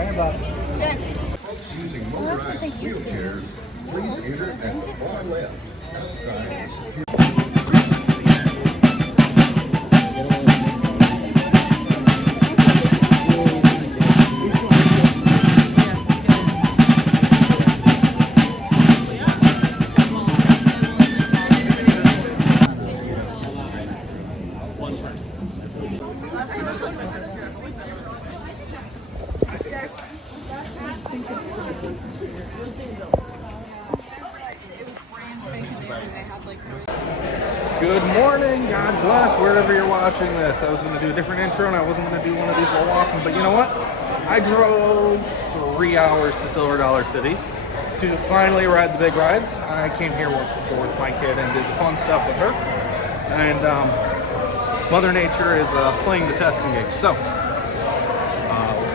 Folks using motorized wheelchairs, please enter at the far left outside the security. Good morning, God bless, wherever you're watching this. I was going to do a different intro and I wasn't going to do one of these while walking, but you know what? I drove 3 hours to Silver Dollar City to finally ride the big rides. I came here once before with my kid and did the fun stuff with her. And Mother Nature is playing the testing game. So,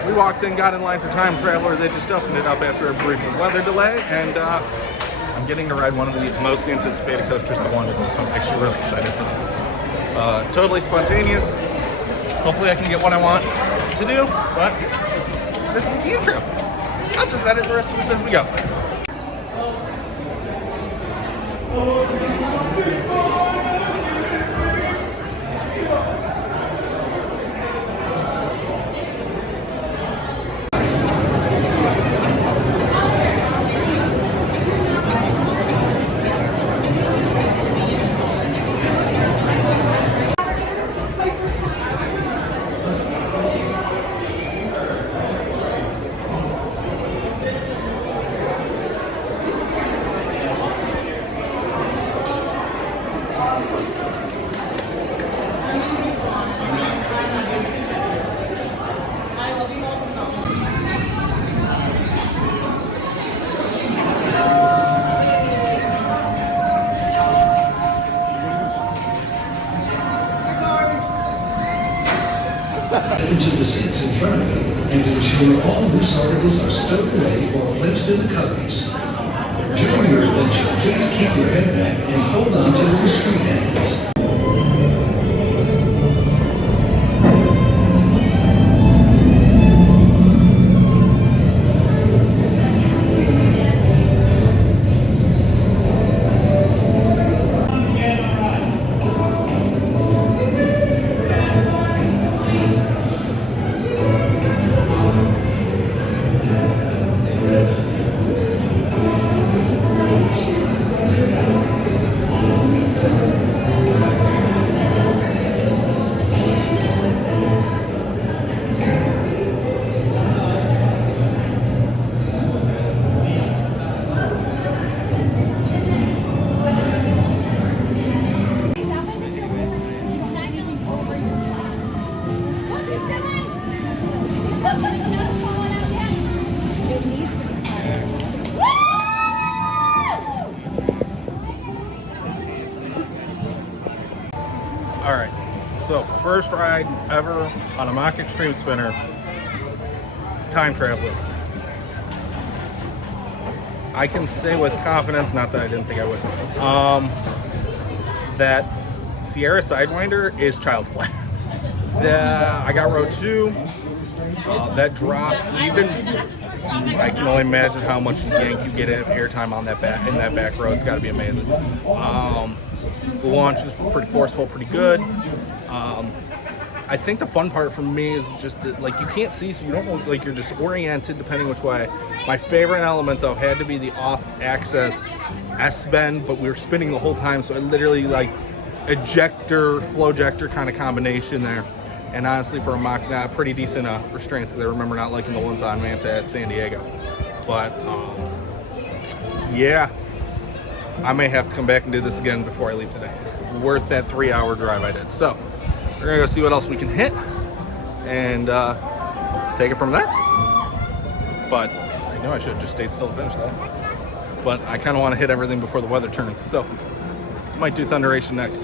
we walked in, got in line for Time Traveler. They just opened it up after a brief weather delay, and I'm getting to ride one of the most anticipated coasters I wanted, so I'm actually really excited for this. Totally spontaneous. Hopefully I can get what I want to do, but this is the intro. I'll just edit the rest of this as we go. Into the seats in front of you and ensure all loose articles are stowed away or placed in the cubbies. During your adventure, please keep your head back and hold on to the restraint handles. Alright, so first ride ever on a Mach Extreme Spinner, Time Traveler. I can say with confidence, not that I didn't think I would, that Sierra Sidewinder is child's play. I got row 2, that drop, even, I can only imagine how much yank you get at airtime on that in that back row. It's got to be amazing. The launch is pretty forceful, pretty good. I think the fun part for me is just that, like, you can't see, so you don't know, like, you're disoriented depending which way. My favorite element, though, had to be the off-axis S-bend, but we were spinning the whole time, so I literally, like, ejector, flow ejector kind of combination there. And honestly, for a Mach, pretty decent restraints, because I remember not liking the ones on Manta at San Diego. But, yeah, I may have to come back and do this again before I leave today. Worth that 3-hour drive I did. So, we're gonna go see what else we can hit and take it from there. But I know I should have just stayed still to finish that. But I kind of want to hit everything before the weather turns. So, might do Thunderation next.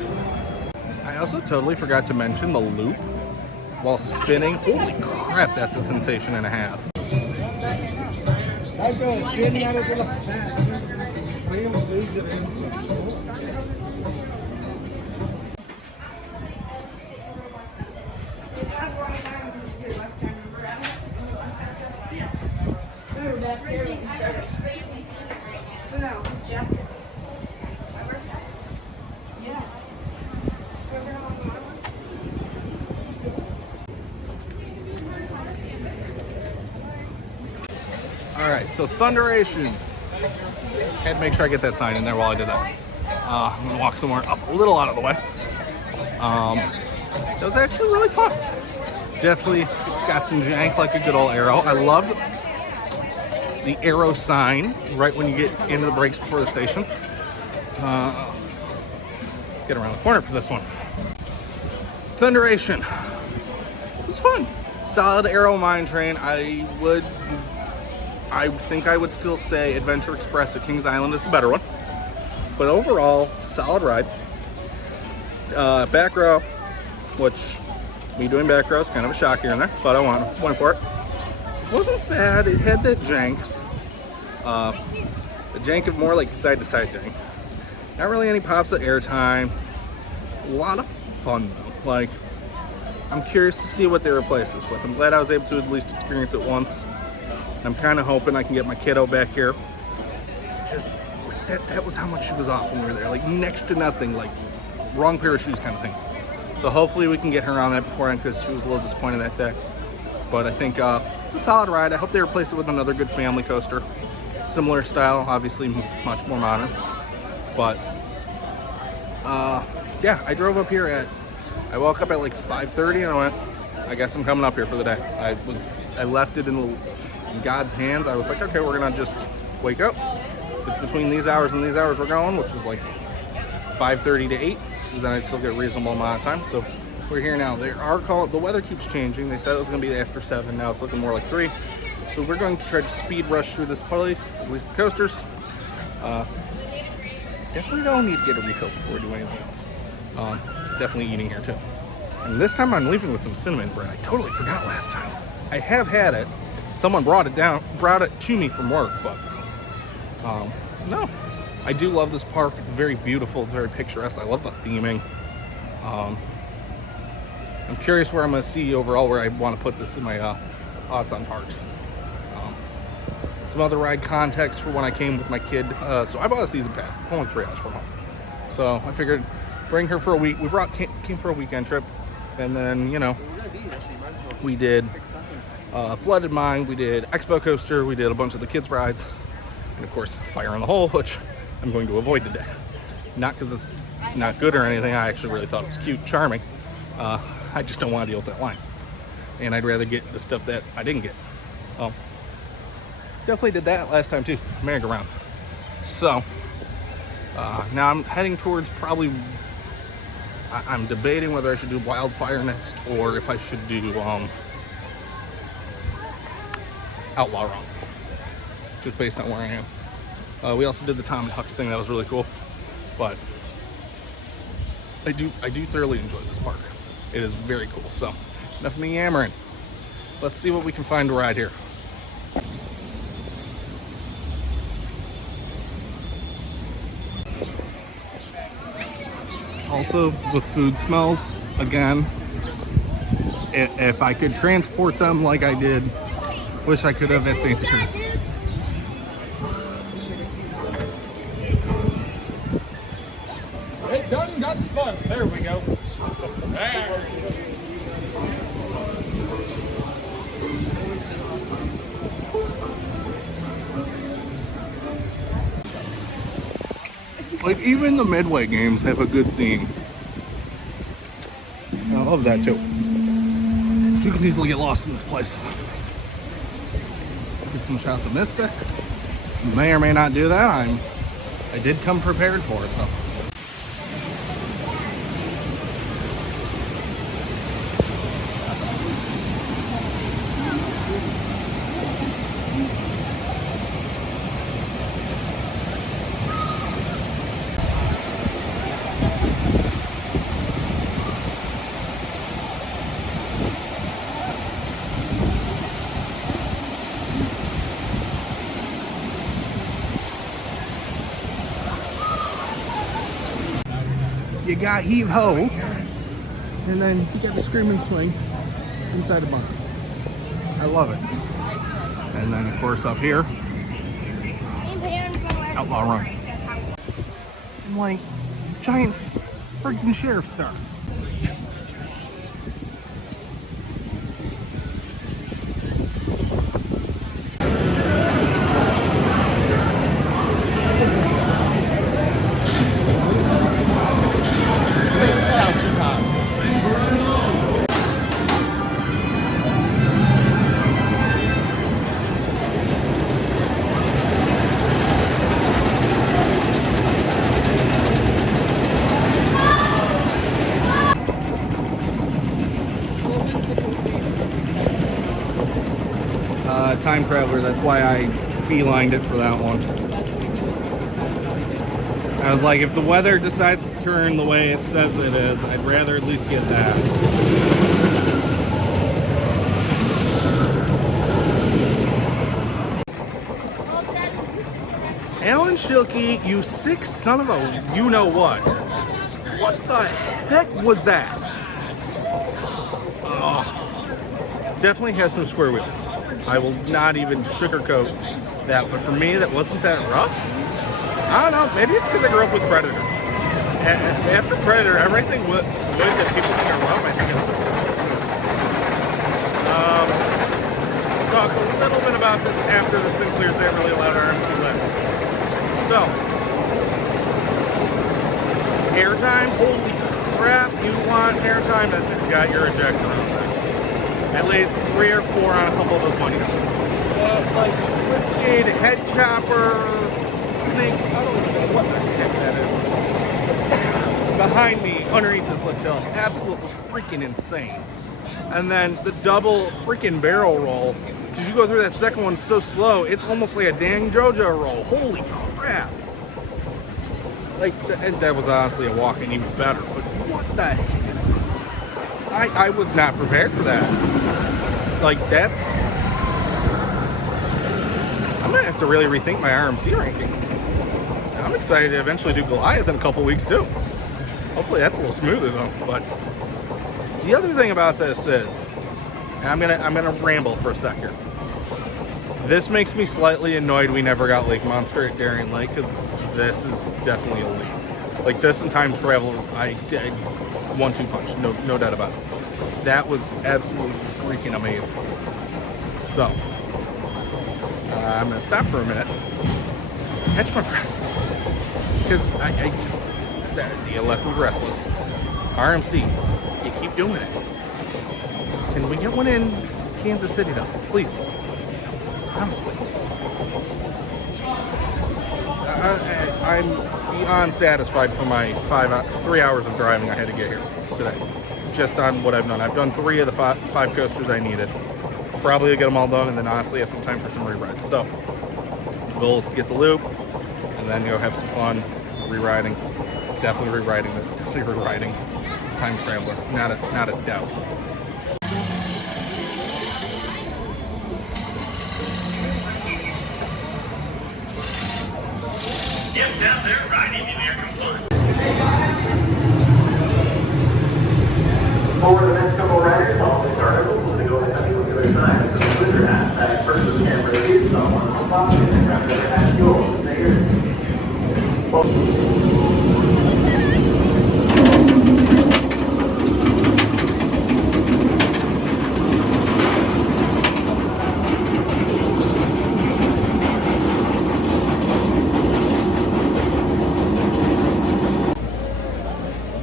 I also totally forgot to mention the loop while spinning. Holy crap, that's a sensation and a half. Yeah. All right, so Thunderation. Had to make sure I get that sign in there while I did that. I'm gonna walk somewhere up a little out of the way. It was actually really fun. Definitely got some jank like a good old Arrow. I love the Arrow sign right when you get into the brakes before the station. Let's get around the corner for this one. Thunderation. It was fun. Solid Arrow mine train. I think I would still say Adventure Express at Kings Island is the better one. But overall, solid ride. Back row, which me doing back row is kind of a shock here and there, but I went for it. It wasn't bad. It had that jank. The jank of more like side to side jank. Not really any pops of airtime. A lot of fun though. Like, I'm curious to see what they replace this with. I'm glad I was able to at least experience it once. I'm kind of hoping I can get my kiddo back here. Just that was how much she was off when we were there. Like next to nothing, like wrong pair of shoes kind of thing. So hopefully we can get her on that beforehand because she was a little disappointed that day. But I think it's a solid ride. I hope they replace it with another good family coaster. Similar style, obviously much more modern. But yeah, I drove up here I woke up at like 5:30 and I went, I guess I'm coming up here for the day. I left it in God's hands. I was like, okay, we're gonna just wake up. If it's between these hours and these hours we're going, which is like 5:30 to 8, then I'd still get a reasonable amount of time. So we're here now. The weather keeps changing. They said it was gonna be after 7, now it's looking more like 3. So we're going to try to speed rush through this place, at least the coasters. Definitely don't need to get a refill before we do anything else. Definitely eating here too. And this time I'm leaving with some cinnamon bread. I totally forgot last time. I have had it. Someone brought it to me from work, but no. I do love this park. It's very beautiful. It's very picturesque. I love the theming. I'm curious where I'm going to see overall where I want to put this in my thoughts on parks. Some other ride context for when I came with my kid. So I bought a season pass. It's only 3 hours from home. So I figured bring her for a week. We came for a weekend trip. And then, you know, we did Flooded Mine, we did Expo Coaster, we did a bunch of the kids' rides. And of course, Fire in the Hole, which I'm going to avoid today. Not because it's not good or anything. I actually really thought it was cute, charming. I just don't want to deal with that line. And I'd rather get the stuff that I didn't get. Definitely did that last time too, merry-go-round. So now I'm heading towards probably, I'm debating whether I should do Wildfire next or if I should do Outlaw Run, just based on where I am. We also did the Tom and Huck's thing. That was really cool. But I do thoroughly enjoy this park. It is very cool. So enough of me yammering. Let's see what we can find to ride here. Also, the food smells, again, if I could transport them like I did, wish I could have at Santa Cruz. It done got spun. There we go. There. Like, even the Midway games have a good theme. I love that too. You can easily get lost in this place. Get some shots of Mystic. May or may not do that. I did come prepared for it though. You got heave ho, and then you got the screaming swing inside the bunker. I love it. And then of course up here, Outlaw Run. I'm like, giant freaking sheriff star. time traveler. That's why I beelined it for that one. I was like, if the weather decides to turn the way it says it is, I'd rather at least get that. Alan Schilke, you sick son of a you-know-what. What the heck was that? Oh, definitely has some square wheels. I will not even sugarcoat that, but for me, that wasn't that rough. I don't know, maybe it's because I grew up with Predator. After Predator, everything wood that people think are rough, I think it's talk a little bit about this after the Sinclair's that really loud RMC lift. So, airtime, holy crap, you want airtime that it's got your ejector on there. At least 3 or 4 on a couple of those bunny hooks. Like, Twisted, Head Chopper, Snake, I don't even know what the heck that is. Behind me, underneath this lift hill, absolutely freaking insane. And then the double freaking barrel roll, because you go through that second one so slow, it's almost like a dang JoJo roll. Holy crap. Like, that was honestly a walk and even better, but what the heck? I was not prepared for that. Like, that's... I'm gonna have to really rethink my RMC rankings. I'm excited to eventually do Goliath in a couple weeks too. Hopefully that's a little smoother though. But the other thing about this is, and I'm gonna ramble for a sec here. This makes me slightly annoyed we never got Lake Monster at Darien Lake, because this is definitely a lead. Like this in time travel, I did 1-2 punch, no doubt about it. That was absolutely freaking amazing. So I'm gonna stop for a minute, catch my breath, because I just, that idea left me breathless. RMC, you keep doing it. Can we get one in Kansas City though, please? Honestly, I'm beyond satisfied for my 3 hours of driving I had to get here today. Just on what I've done. I've done 3 of the 5 coasters I needed. Probably get them all done, and then honestly have some time for some rerides. So the goal is to get the loop and then go have some fun reriding. Definitely rewriting this. Definitely rewriting Time Traveler. Not a doubt. Yep, down there, riding in American Fun. For the next couple of riders, all these articles, we're going to go ahead and look at their sign. Put their hashtag first with the camera here, someone on top of it, and grab their hashtag yours.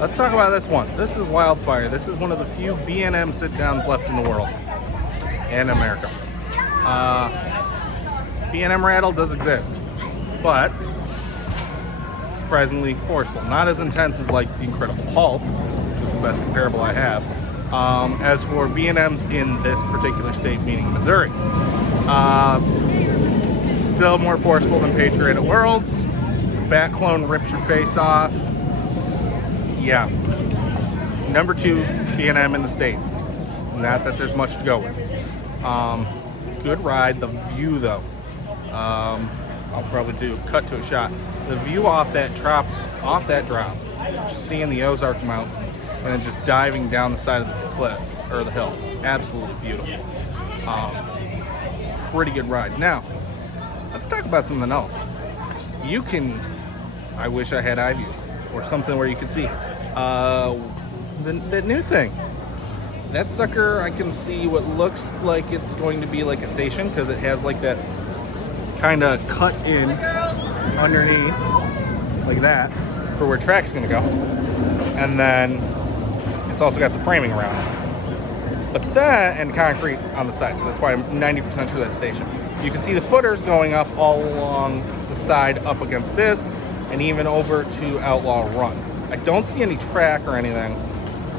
Let's talk about this one. This is Wildfire. This is one of the few B&M sit-downs left in the world and America. B&M Rattle does exist, but surprisingly forceful. Not as intense as like the Incredible Hulk, which is the best comparable I have. As for B&Ms in this particular state, meaning Missouri, still more forceful than Patriot at Worlds. The back clone rips your face off. Yeah, number 2 B&M in the state. Not that there's much to go with. Good ride. The view though, I'll probably do cut to a shot. The view off that drop, just seeing the Ozark Mountains and then just diving down the side of the cliff or the hill. Absolutely beautiful. Pretty good ride. Now, let's talk about something else. You can, I wish I had eye views or something where you could see that new thing. That sucker, I can see what looks like it's going to be like a station, because it has like that kind of cut in underneath like that for where track's gonna go, and then it's also got the framing around it, but that and concrete on the side, so that's why I'm 90% sure that station. You can see the footers going up all along the side up against this and even over to Outlaw Run. I don't see any track or anything,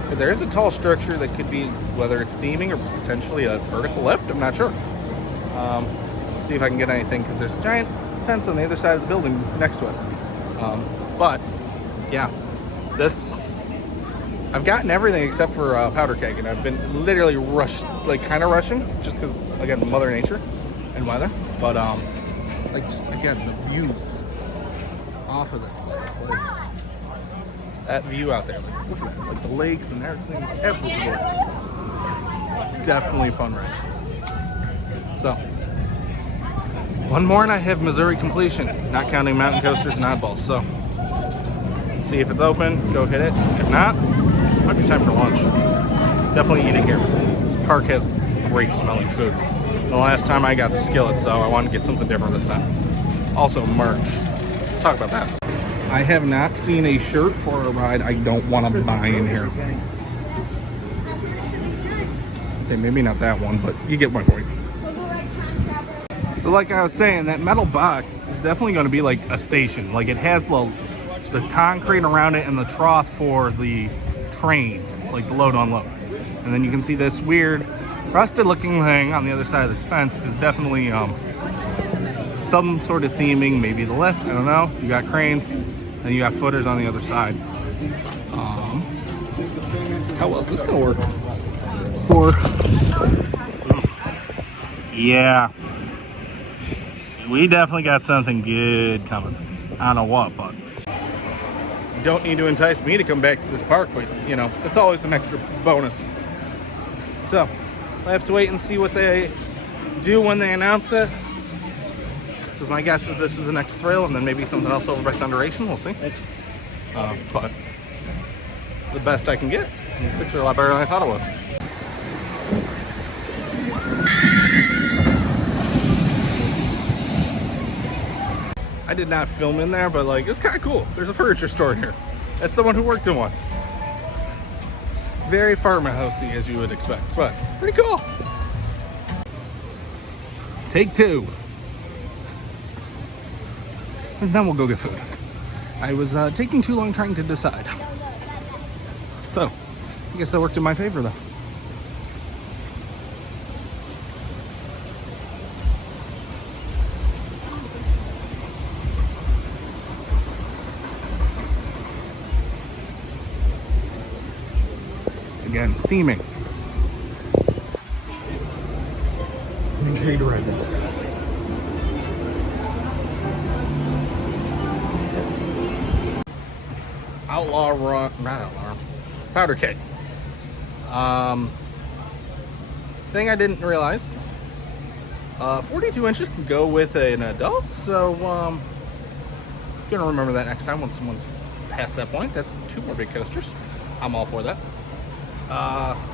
but there is a tall structure that could be, whether it's theming or potentially a vertical lift, I'm not sure. See if I can get anything, because there's a giant fence on the other side of the building next to us. But yeah, I've gotten everything except for powder keg, and I've been literally kind of rushing, just because, again, Mother Nature and weather. But like, just again, the views off of this place, like that view out there, like look at that, like the lakes and everything. It's absolutely gorgeous. Definitely a fun ride. So one more and I have Missouri completion, not counting mountain coasters and oddballs. So see if it's open, go hit it. If not, might be time for lunch. Definitely eating here. This park has great smelling food. The last time I got the skillet, so I wanted to get something different this time. Also merch. Let's talk about that. I have not seen a shirt for a ride I don't want to buy in here. Okay, maybe not that one, but you get my point. So like I was saying, that metal box is definitely going to be like a station. Like, it has the concrete around it and the trough for the train, like the load unload. And then you can see this weird rusted looking thing on the other side of this fence is definitely some sort of theming, maybe the lift, I don't know. You got cranes and you got footers on the other side. How well is this gonna work? Yeah, we definitely got something good coming. I don't know what, but you don't need to entice me to come back to this park, but you know, it's always an extra bonus. So I have to wait and see what they do when they announce it. Because my guess is this is the next thrill, and then maybe something else over by Thunderation. We'll see. But it's the best I can get. It's actually a lot better than I thought it was. I did not film in there, but like, it's kind of cool. There's a furniture store here. That's someone who worked in one. Very farmhousey, as you would expect, but pretty cool. Take two. And then we'll go get food. I was taking too long trying to decide. So, I guess that worked in my favor though. Again, theming. I'm intrigued to ride this. Outlaw Run, not Outlaw Run, Powder Keg. Thing I didn't realize, 42 inches can go with an adult, so gonna remember that next time when someone's past that point. That's 2 more big coasters. I'm all for that.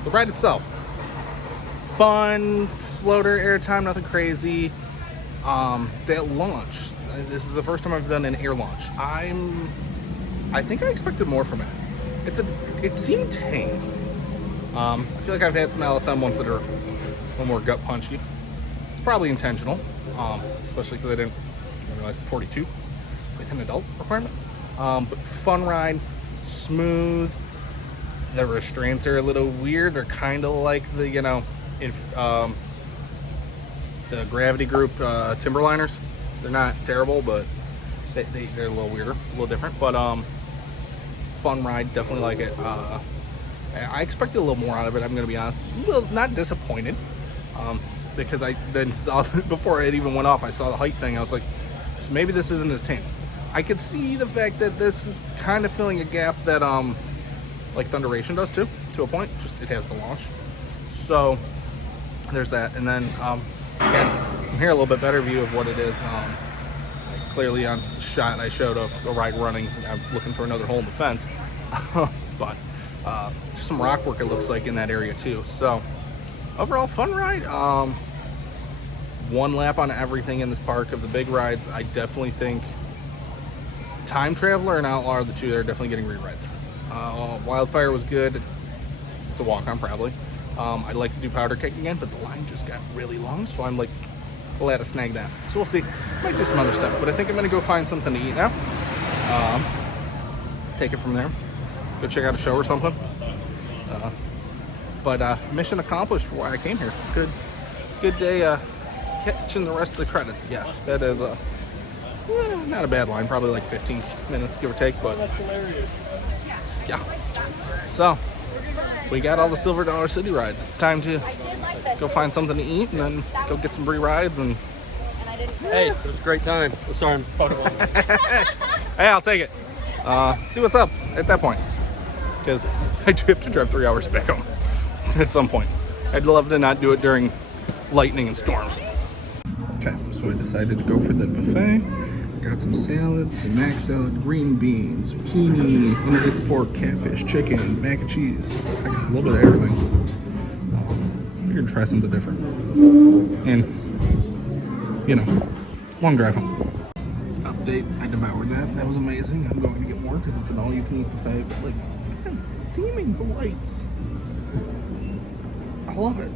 The ride itself, fun, floater, airtime, nothing crazy. That launch, this is the first time I've done an air launch. I think I expected more from it. It seemed tame. I feel like I've had some LSM ones that are a little more gut punchy. It's probably intentional, especially because I didn't realize the 42 with an adult requirement. But fun ride, smooth. The restraints are a little weird. They're kind of like the, you know, the Gravity Group Timberliners. They're not terrible, but they're a little weirder, a little different. But fun ride, definitely like it. I expected a little more out of it, I'm gonna be honest. Well, not disappointed, because I then saw, before it even went off, I saw the height thing. I was like, so maybe this isn't as tame. I could see the fact that this is kind of filling a gap that like Thunderation does too, to a point. Just it has the launch. So there's that. And then again, from here a little bit better view of what it is. Clearly on shot I showed of a ride running. I'm looking for another hole in the fence. But there's some rock work, it looks like, in that area too. So overall fun ride. 1 lap on everything in this park of the big rides. I definitely think Time Traveler and Outlaw are the 2 that are definitely getting rerides. Wildfire was good to walk on, probably. I'd like to do Powder Keg again, but the line just got really long, so I'm like glad to snag that. So we'll see. Might do some other stuff, but I think I'm gonna go find something to eat now. Take it from there. Go check out a show or something. But mission accomplished for why I came here. Good day catching the rest of the credits. Yeah, that is not a bad line. Probably like 15 minutes, give or take. But That's hilarious. yeah. So we got all the Silver Dollar City rides. It's time to go find something to eat and then go get some rerides. And Hey, it was a great time. I'm sorry, I'm fucking on. hey, I'll take it. See what's up at that point, because I do have to drive 3 hours back home at some point. I'd love to not do it during lightning and storms. Okay, so I decided to go for the buffet. Got some salads, some mac salad, green beans, zucchini, undercooked pork, catfish, chicken, mac and cheese. A little bit of everything. Figured to try something different. And, you know, long drive home. Update, I devoured that. That was amazing. I'm going to get more because it's an all-you-can-eat buffet. But, like, theming the lights. I love it.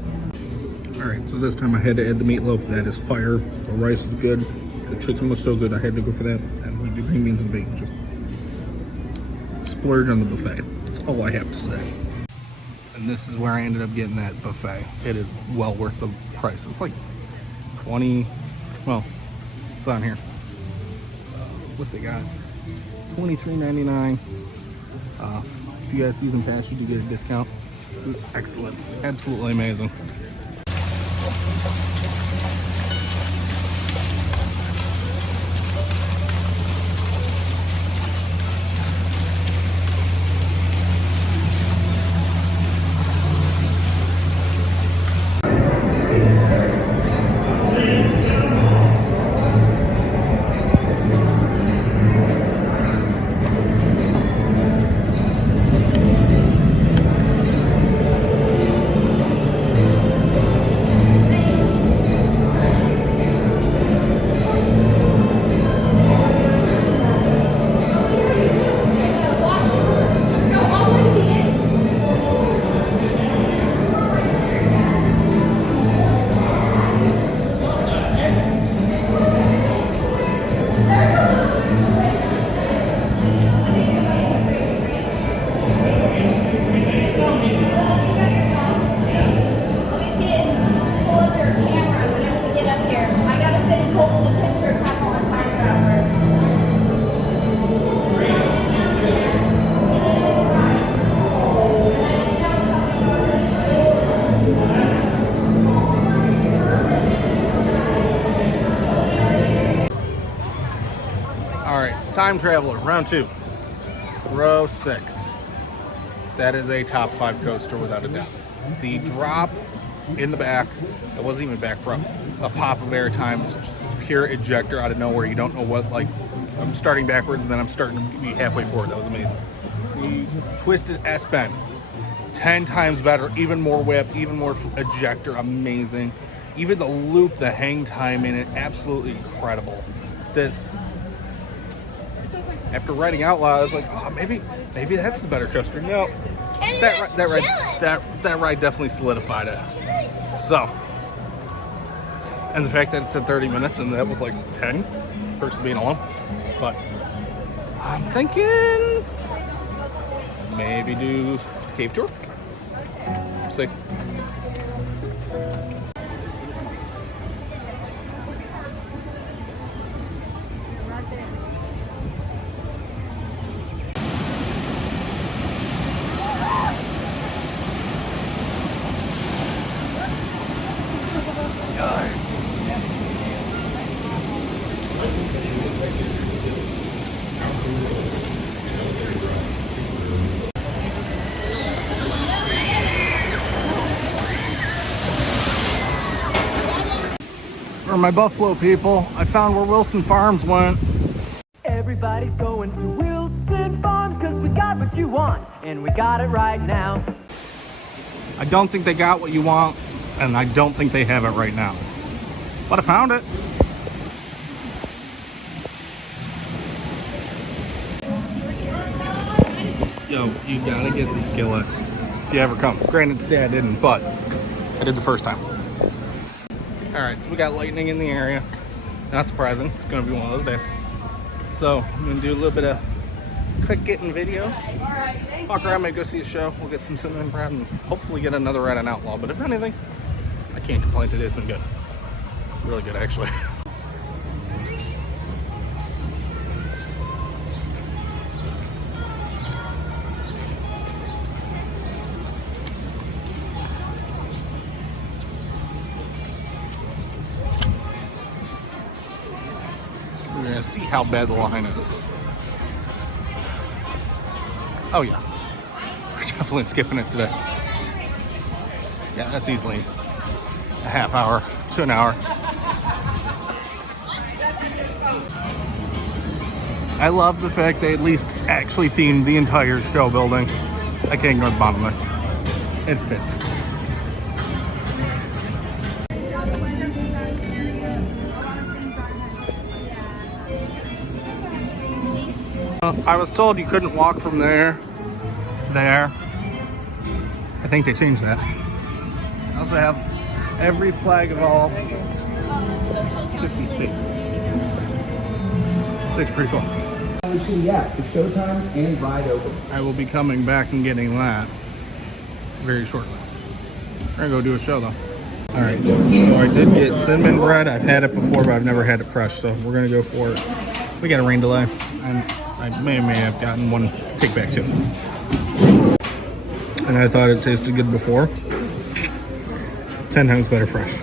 Alright, so this time I had to add the meatloaf. That is fire. The rice was good. The chicken was so good, I had to go for that. And we do green beans and bacon. Just splurge on the buffet. That's all I have to say. And this is where I ended up getting that buffet. It is well worth the price. It's like 20, well, it's on here. What they got? $23.99. If you guys season pass, you do get a discount. It was excellent. Absolutely amazing. Time Traveler, round 2, row 6. That is a top 5 coaster without a doubt. The drop in the back, it wasn't even back front. A pop of air time, just pure ejector out of nowhere. You don't know what, like, I'm starting backwards and then I'm starting to be halfway forward. That was amazing. The twisted S-bend, 10 times better, even more whip, even more ejector, amazing. Even the loop, the hang time in it, absolutely incredible. This, after riding Outlaw, I was like, oh, maybe that's the better coaster. No, that ride definitely solidified it. So, and the fact that it said 30 minutes and that was like 10, perks of being alone. But I'm thinking maybe do the cave tour. See. For my Buffalo people, I found where Wilson Farms went. Everybody's going to Wilson Farms because we got what you want, and we got it right now. I don't think they got what you want, and I don't think they have it right now. But I found it. Yo, you gotta get the skillet if you ever come. Granted, today I didn't, but I did the first time. Alright, so we got lightning in the area. Not surprising, it's gonna be one of those days. So I'm gonna do a little bit of quick getting videos. Walk around, maybe go see a show. We'll get some cinnamon bread and hopefully get another ride on Outlaw. But if anything, I can't complain, today's been good. Really good, actually. We're gonna see how bad the line is. Oh yeah, we're definitely skipping it today. Yeah, that's easily a half hour to an hour. I love the fact they at least actually themed the entire show building. I can't ignore the bottom of it. It fits. I was told you couldn't walk from there to there. I think they changed that. I also have every flag of all 50 states. It's pretty cool. To the app for showtimes and ride open. I will be coming back and getting that very shortly. We're gonna go do a show though. All right, so I did get cinnamon bread. I've had it before, but I've never had it fresh, so we're gonna go for it. We got a rain delay, and I may have gotten one to take back too. And I thought it tasted good before. 10 times better fresh.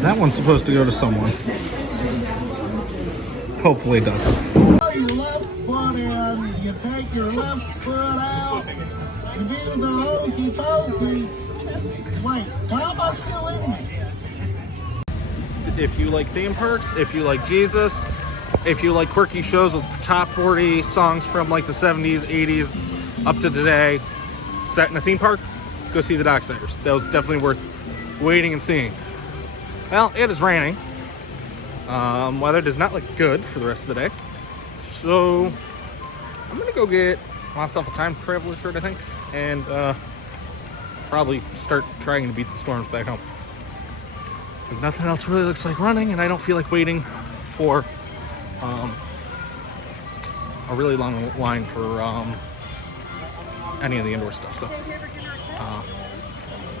That one's supposed to go to someone. Hopefully it does. Your left foot in, you take your left foot out, you do the hokey pokey. Wait, how am I still in here? If you like theme parks, if you like Jesus, if you like quirky shows with top 40 songs from like the 70s, 80s, up to today, set in a theme park, go see the Docksiders. That was definitely worth waiting and seeing. Well, it is raining. Weather does not look good for the rest of the day. So I'm gonna go get myself a time traveler shirt, I think, and probably start trying to beat the storms back home. Because nothing else really looks like running, and I don't feel like waiting for a really long line for any of the indoor stuff. So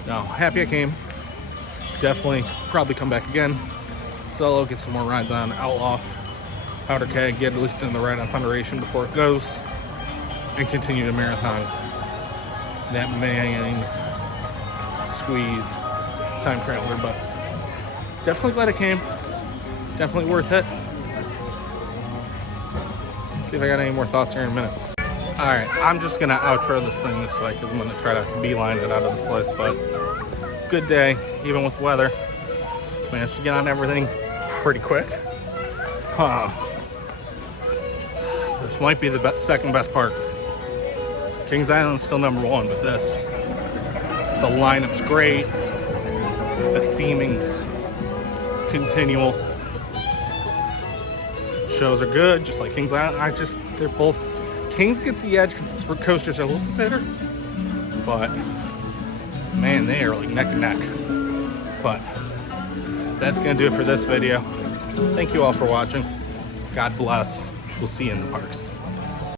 no, happy I came. Definitely probably come back again. Solo, get some more rides on Outlaw, Powder Keg, get at least in the ride on Thunderation before it goes, and continue to marathon that main squeeze time traveler. But definitely glad I came. Definitely worth it. See if I got any more thoughts here in a minute. All right, I'm just gonna outro this thing this way because I'm gonna try to beeline it out of this place. But good day, even with the weather. Managed to get on everything pretty quick. This might be the second best park. Kings Island's still number one, but this, the lineup's great. The theming's continual. Shows are good, just like Kings Island. They're both. Kings gets the edge because the coasters are a little bit better, but man, they are like neck and neck. But that's gonna do it for this video. Thank you all for watching. God bless. We'll see you in the parks.